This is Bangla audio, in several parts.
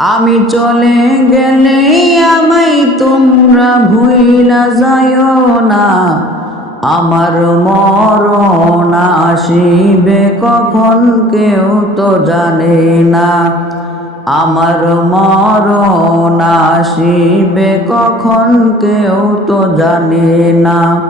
আমি চলে গেলে আমায় তোমরা ভুইলা যায় না। আমার মরণ আসিবে কখন কেউ তো জানে না। আমার মরণ আসিবে কখন কেউ তো জানে না।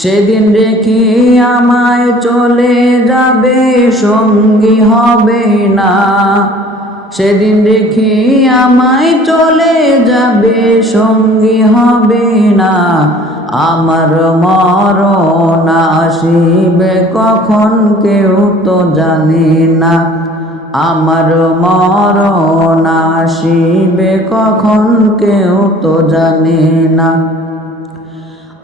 সেদিন রেখে আমায় চলে যাবে, সঙ্গী হবে না। সেদিন রেখে আমায় চলে যাবে, সঙ্গী হবে না। আমার মরণ আসিবে কখন কেউ তো জানে না। আমার মরণ আসিবে কখন কেউ তো জানে না।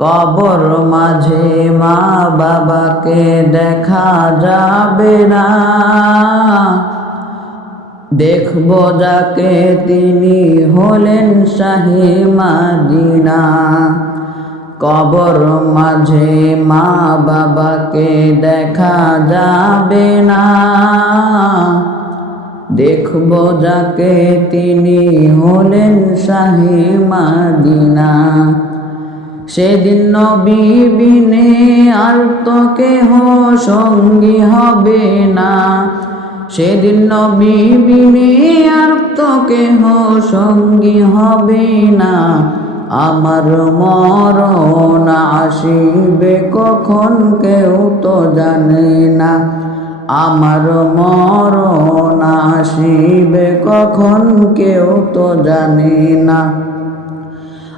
কবর মাঝে মা বাবাকে দেখা যাবে না। দেখব যাকে তিনি হলেন শাহি মাদিনা। কবর মাঝে মা বাবাকে দেখা যাবে না। দেখব যাকে তিনি হলেন শাহি মাদিনা। সেদিন নবী বিনে আর তো কেহ সঙ্গী হবে না। সেদিন নবী বিনে আর তো কেহ সঙ্গী হবে না। আমার মরণ আসিবে কখন কেউ তো জানে না। আমার মরণ আসিবে কখন কেউ তো জানে না।